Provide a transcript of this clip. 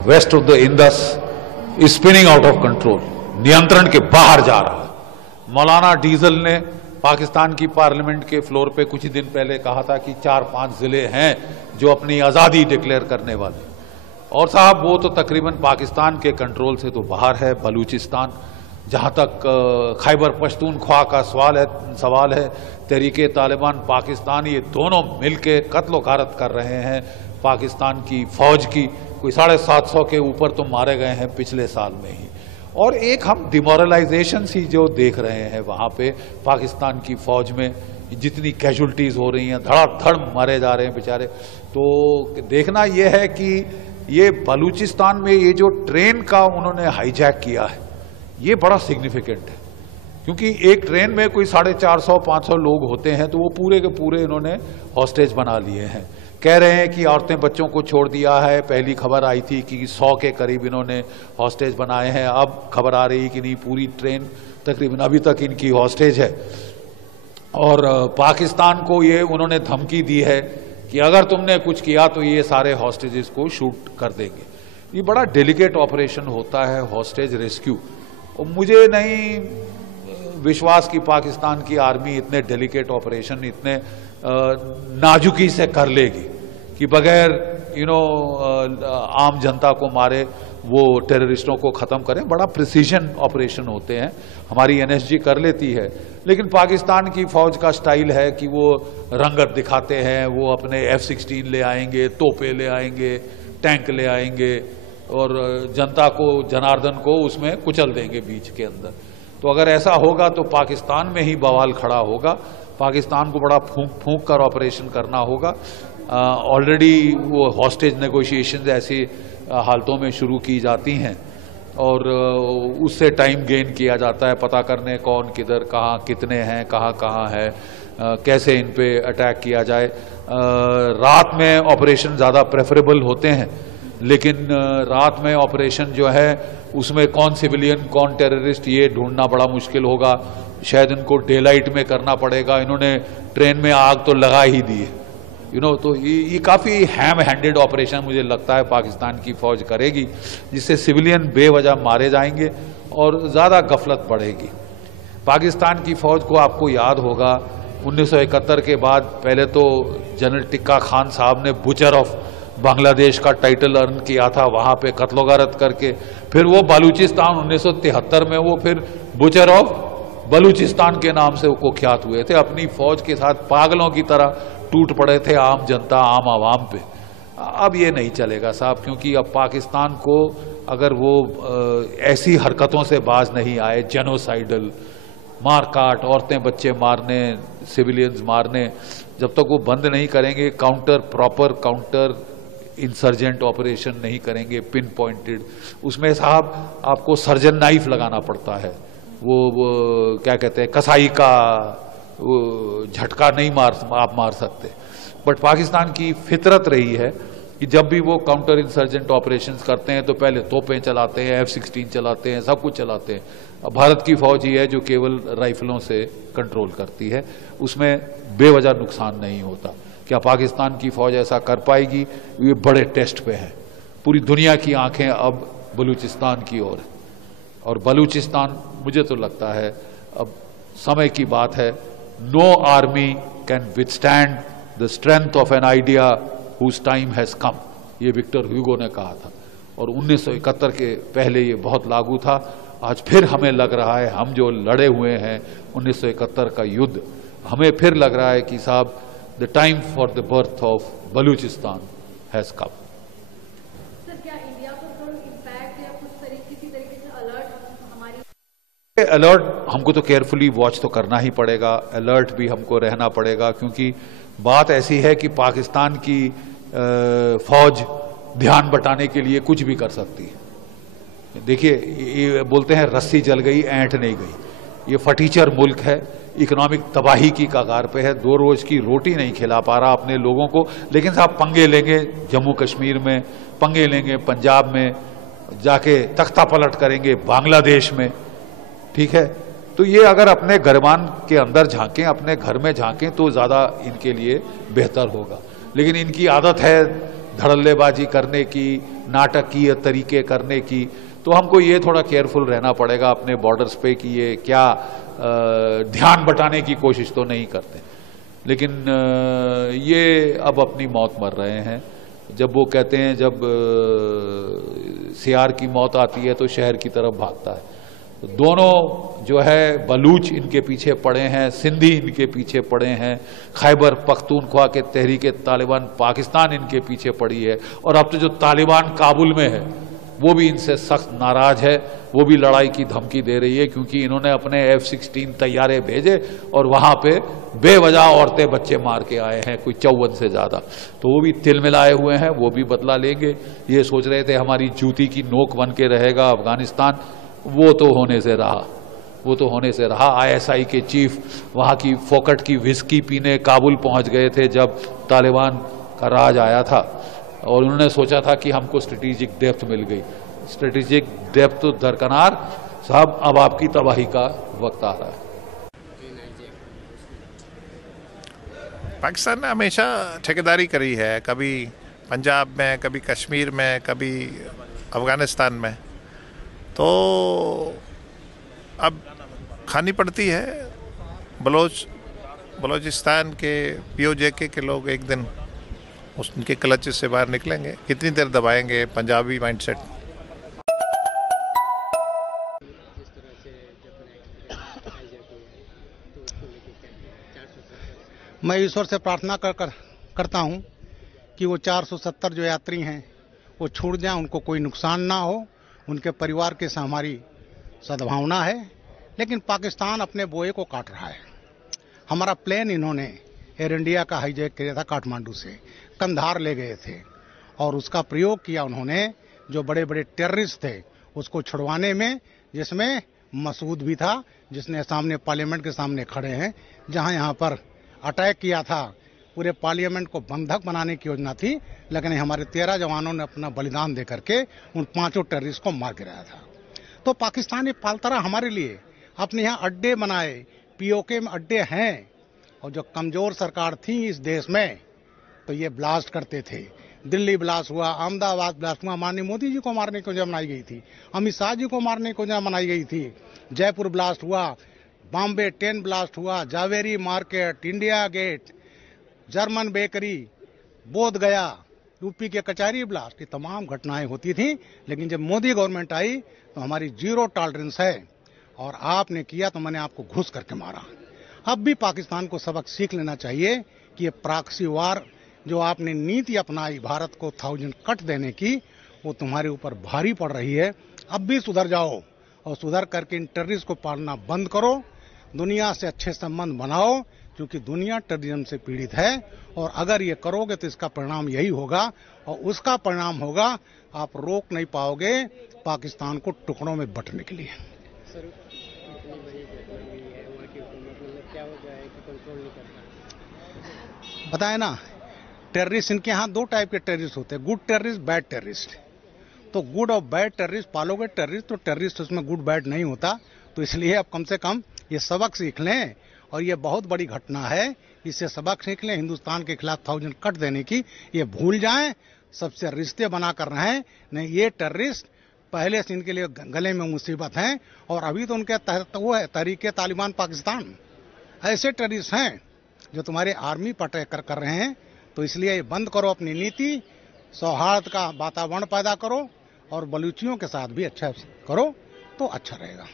Waste of the Indus spinning out of control, नियंत्रण के बाहर जा रहा है। मौलाना डीजल ने पाकिस्तान की पार्लियामेंट के फ्लोर पे कुछ ही दिन पहले कहा था कि 4-5 जिले हैं जो अपनी आज़ादी डिक्लेयर करने वाले, और साहब वो तो तकरीबन पाकिस्तान के कंट्रोल से तो बाहर है। बलूचिस्तान, जहां तक खैबर पख्तूनख्वा का सवाल है, तहरीके तालिबान, पाकिस्तान, ये दोनों मिलके कत्ल गारत कर रहे हैं पाकिस्तान की फौज की। कोई 750 के ऊपर तो मारे गए हैं पिछले साल में ही। और एक हम डिमोरलाइजेशन सी जो देख रहे हैं वहां पे पाकिस्तान की फौज में, जितनी कैजुअल्टीज हो रही हैं, धड़ाधड़ मारे जा रहे हैं बेचारे। तो देखना यह है कि ये बलूचिस्तान में ये जो ट्रेन का उन्होंने हाईजैक किया है, ये बड़ा सिग्निफिकेंट है, क्योंकि एक ट्रेन में कोई 450-500 लोग होते हैं, तो वो पूरे के पूरे इन्होंने हॉस्टेज बना लिए हैं। कह रहे हैं कि औरतें बच्चों को छोड़ दिया है। पहली खबर आई थी कि 100 के करीब इन्होंने हॉस्टेज बनाए हैं। अब खबर आ रही कि नहीं, पूरी ट्रेन तकरीबन अभी तक इनकी हॉस्टेज है। और पाकिस्तान को ये उन्होंने धमकी दी है कि अगर तुमने कुछ किया तो ये सारे हॉस्टेजेस को शूट कर देंगे। ये बड़ा डेलिकेट ऑपरेशन होता है हॉस्टेज रेस्क्यू, और मुझे नहीं विश्वास कि पाकिस्तान की आर्मी इतने डेलिकेट ऑपरेशन इतने नाजुकी से कर लेगी कि बगैर आम जनता को मारे वो टेररिस्टों को खत्म करें। बड़ा प्रिसीजन ऑपरेशन होते हैं, हमारी एनएसजी कर लेती है, लेकिन पाकिस्तान की फौज का स्टाइल है कि वो रंगत दिखाते हैं। वो अपने F-16 ले आएंगे, तोपे ले आएंगे, टैंक ले आएंगे, और जनता को, जनार्दन को उसमें कुचल देंगे बीच के अंदर। तो अगर ऐसा होगा तो पाकिस्तान में ही बवाल खड़ा होगा। पाकिस्तान को बड़ा फूंक कर ऑपरेशन करना होगा। ऑलरेडी वो हॉस्टेज नेगोशिएशंस ऐसी हालतों में शुरू की जाती हैं, और उससे टाइम गेन किया जाता है, पता करने कौन किधर कहाँ कितने हैं, कहाँ है, कैसे इन पे अटैक किया जाए। रात में ऑपरेशन ज़्यादा प्रेफरेबल होते हैं, लेकिन रात में ऑपरेशन जो है उसमें कौन सिविलियन कौन टेररिस्ट ये ढूंढना बड़ा मुश्किल होगा। शायद इनको डे लाइट में करना पड़ेगा। इन्होंने ट्रेन में आग तो लगा ही दी है, तो ये काफ़ी हैम हैंडेड ऑपरेशन मुझे लगता है पाकिस्तान की फौज करेगी, जिससे सिविलियन बेवजह मारे जाएंगे और ज़्यादा गफलत बढ़ेगी। पाकिस्तान की फौज को आपको याद होगा 1971 के बाद पहले तो जनरल टिक्का खान साहब ने बुचर ऑफ बांग्लादेश का टाइटल अर्न किया था वहां पे कत्लोगारत करके। फिर वो बलूचिस्तान 1973 में वो फिर बुचर ऑफ बलूचिस्तान के नाम से कुख्यात हुए थे। अपनी फौज के साथ पागलों की तरह टूट पड़े थे आम जनता, आम आवाम पे। अब ये नहीं चलेगा साहब, क्योंकि अब पाकिस्तान को अगर वो ऐसी हरकतों से बाज नहीं आए, जेनोसाइडल मारकाट, औरतें बच्चे मारने, सिविलियंस मारने, जब तक वो बंद नहीं करेंगे, प्रॉपर काउंटर इंसर्जेंट ऑपरेशन नहीं करेंगे पिन पॉइंटेड, उसमें साहब आपको सर्जन नाइफ लगाना पड़ता है। वो क्या कहते हैं, कसाई का झटका नहीं आप मार सकते। बट पाकिस्तान की फितरत रही है कि जब भी वो काउंटर इंसर्जेंट ऑपरेशंस करते हैं तो पहले तोपें चलाते हैं, F-16 चलाते हैं, सब कुछ चलाते हैं। अब भारत की फौज ही है जो केवल राइफलों से कंट्रोल करती है, उसमें बेवजह नुकसान नहीं होता। क्या पाकिस्तान की फौज ऐसा कर पाएगी? ये बड़े टेस्ट पे है। पूरी दुनिया की आंखें अब बलूचिस्तान की ओर है, और बलूचिस्तान, मुझे तो लगता है अब समय की बात है, no army can withstand the strength of an idea whose time has come, ये विक्टर ह्यूगो ने कहा था, और 1971 के पहले ये बहुत लागू था। आज फिर हमें लग रहा है, हम जो लड़े हुए हैं 1971 का युद्ध, हमें फिर लग रहा है कि साहब the time for the birth of Balochistan has come. Sir, क्या इंडिया पर कोई इम्पैक्ट या किसी तरीके से अलर्ट अलर्ट हमको तो केयरफुली वॉच तो करना ही पड़ेगा, अलर्ट भी हमको रहना पड़ेगा, क्योंकि बात ऐसी है कि पाकिस्तान की फौज ध्यान बटाने के लिए कुछ भी कर सकती है। देखिए, ये बोलते हैं रस्सी जल गई ऐंठ नहीं गई। ये फटीचर मुल्क है, इकोनॉमिक तबाही की कगार पे है, 2 रोज की रोटी नहीं खिला पा रहा अपने लोगों को, लेकिन साहब पंगे लेंगे जम्मू कश्मीर में, पंगे लेंगे पंजाब में, जाके तख्ता पलट करेंगे बांग्लादेश में, ठीक है। तो ये अगर अपने गरमान के अंदर झांकें, अपने घर में झांकें, तो ज़्यादा इनके लिए बेहतर होगा। लेकिन इनकी आदत है धड़ल्लेबाजी करने की, नाटकीय तरीके करने की, तो हमको ये थोड़ा केयरफुल रहना पड़ेगा अपने बॉर्डर्स पे कि ये क्या ध्यान बटाने की कोशिश तो नहीं करते। लेकिन ये अब अपनी मौत मर रहे हैं। जब वो कहते हैं जब सियार की मौत आती है तो शहर की तरफ भागता है। तो दोनों जो है बलूच इनके पीछे पड़े हैं, सिंधी इनके पीछे पड़े हैं, खैबर पख्तूनख्वा के तहरीक तालिबान पाकिस्तान इनके पीछे पड़ी है, और अब तो जो तालिबान काबुल में है वो भी इनसे सख्त नाराज है, वो भी लड़ाई की धमकी दे रही है, क्योंकि इन्होंने अपने F-16 तैयारे भेजे और वहां पे बेवजह औरतें बच्चे मार के आए हैं, कोई 54 से ज्यादा। तो वो भी तिल मिलाए हुए हैं, वो भी बदला लेंगे। ये सोच रहे थे हमारी जूती की नोक बन के रहेगा अफगानिस्तान, वो तो होने से रहा। ISI के चीफ वहां की फोकट की विस्की पीने काबुल पहुंच गए थे जब तालिबान का राज आया था, और उन्होंने सोचा था कि हमको स्ट्रेटेजिक डेप्थ मिल गई। स्ट्रेटेजिक डेप्थ तो दरकनार साहब, अब आपकी तबाही का वक्त आ रहा है। पाकिस्तान ने हमेशा ठेकेदारी करी है, कभी पंजाब में, कभी कश्मीर में, कभी अफगानिस्तान में, तो अब खानी पड़ती है। बलोचिस्तान के POJK के लोग एक दिन उनके क्लच से बाहर निकलेंगे। कितनी देर दबाएंगे पंजाबी माइंडसेट। मैं ईश्वर से प्रार्थना करता हूं कि वो 470 जो यात्री हैं वो छूट जाएं, उनको कोई नुकसान ना हो, उनके परिवार के साथ हमारी सद्भावना है। लेकिन पाकिस्तान अपने बोए को काट रहा है। हमारा प्लेन इन्होंने एयर इंडिया का हाईजैक किया था, काठमांडू से कंधार ले गए थे, और उसका प्रयोग किया उन्होंने जो बड़े बड़े टेररिस्ट थे उसको छुड़वाने में, जिसमें मसूद भी था, जिसने सामने पार्लियामेंट के सामने खड़े हैं, जहां यहां पर अटैक किया था। पूरे पार्लियामेंट को बंधक बनाने की योजना थी, लेकिन हमारे 13 जवानों ने अपना बलिदान दे करके उन 5 टेररिस्ट को मार गिराया था। तो पाकिस्तान ये पालता रहा हमारे लिए, अपने यहाँ अड्डे बनाए, POK में अड्डे हैं, और जो कमजोर सरकार थी इस देश में तो ये ब्लास्ट करते थे। दिल्ली ब्लास्ट हुआ, अहमदाबाद ब्लास्ट हुआ, माननीय मोदी जी को मारने की योजना बनाई गई थी, अमित शाह जी को मारने की योजना बनाई गई थी। जयपुर ब्लास्ट हुआ, बॉम्बे 10 ब्लास्ट हुआ, Zaveri market, India Gate, German bakery, Bodh Gaya, UP के कचहरी ब्लास्ट, ये तमाम घटनाएं होती थी। लेकिन जब मोदी गवर्नमेंट आई तो हमारी 0 टॉलरेंस है, और आपने किया तो मैंने आपको घुस करके मारा। अब भी पाकिस्तान को सबक सीख लेना चाहिए कि ये प्रॉक्सी वार जो आपने नीति अपनाई भारत को 1000 कट देने की, वो तुम्हारे ऊपर भारी पड़ रही है। अब भी सुधर जाओ, और सुधर करके इन टेररिस्ट को पालना बंद करो, दुनिया से अच्छे संबंध बनाओ, क्योंकि दुनिया टेररिज्म से पीड़ित है। और अगर ये करोगे तो इसका परिणाम यही होगा, और उसका परिणाम होगा आप रोक नहीं पाओगे पाकिस्तान को टुकड़ों में बंटने के लिए। सर, इतनी बड़ी घटना हुई है, वहाँ की हुकूमत मतलब क्या हो जाए कि कंट्रोल नहीं करता। बताए ना, टेररिस्ट इनके यहाँ 2 टाइप के टेररिस्ट होते हैं, गुड टेररिस्ट, बैड टेररिस्ट। तो गुड और बैड टेररिस्ट पालोगे टेररिस्ट, तो टेररिस्ट उसमें गुड बैड नहीं होता। तो इसलिए अब कम से कम ये सबक सीख लें, और ये बहुत बड़ी घटना है, इससे सबक सीख लें। हिंदुस्तान के खिलाफ 1000 कट देने की ये भूल जाएं, सबसे रिश्ते बना कर रहें। नहीं, ये टेररिस्ट पहले से इनके लिए गले में मुसीबत है, और अभी तो उनके तहत वो है तहरीक तालिबान पाकिस्तान, ऐसे टेररिस्ट हैं जो तुम्हारे आर्मी पर अटैक कर रहे हैं। तो इसलिए ये बंद करो अपनी नीति, सौहार्द का वातावरण पैदा करो, और बलूचियों के साथ भी अच्छा करो तो अच्छा रहेगा।